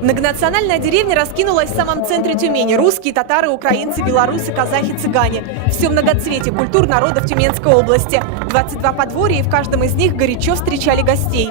Многонациональная деревня раскинулась в самом центре Тюмени. Русские, татары, украинцы, белорусы, казахи, цыгане. Все многоцветие культур народов Тюменской области. 22 подворья, и в каждом из них горячо встречали гостей.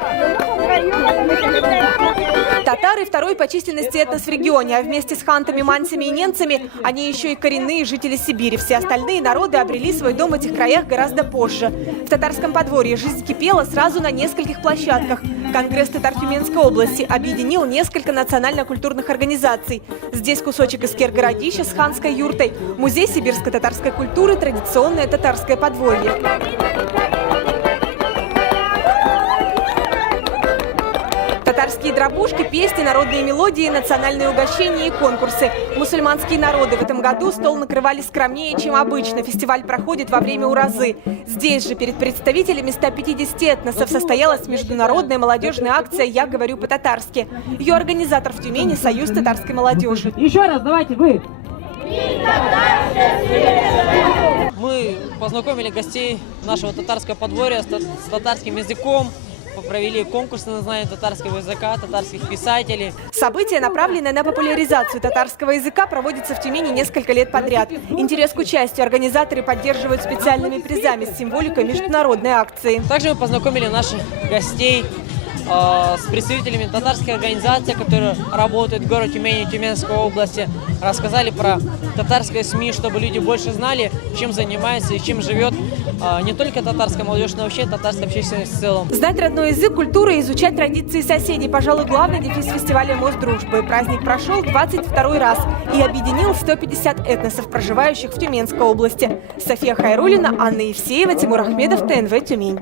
Татары – второй по численности этнос в регионе, а вместе с хантами, мансями и ненцами они еще и коренные жители Сибири. Все остальные народы обрели свой дом в этих краях гораздо позже. В татарском подворье жизнь кипела сразу на нескольких площадках. Конгресс татар Тюменской области объединил несколько национально-культурных организаций. Здесь кусочек Искер-городища с ханской юртой, музей сибирской татарской культуры, традиционное татарское подворье. Татарские дробушки, песни, народные мелодии, национальные угощения и конкурсы. Мусульманские народы в этом году стол накрывали скромнее, чем обычно. Фестиваль проходит во время Уразы. Здесь же перед представителями 150 этносов состоялась международная молодежная акция «Я говорю по-татарски». Ее организатор в Тюмени – Союз татарской молодежи. Еще раз давайте вы. Мы познакомили гостей нашего татарского подворья с татарским языком. Провели конкурсы на знание татарского языка, татарских писателей. События, направленные на популяризацию татарского языка, проводятся в Тюмени несколько лет подряд. Интерес к участию организаторы поддерживают специальными призами с символикой международной акции. Также мы познакомили наших гостей с представителями татарских организаций, которые работают в городе Тюмени, Тюменской области. Рассказали про татарское СМИ, чтобы люди больше знали, чем занимается и чем живет не только татарская молодежь, но вообще татарская общественность в целом. Знать родной язык, культуру и изучать традиции соседей – пожалуй, главный девиз фестиваля «Мост дружбы». Праздник прошел 22-й раз и объединил 150 этносов, проживающих в Тюменской области. София Хайруллина, Анна Евсеева, Тимур Ахмедов, ТНВ «Тюмень».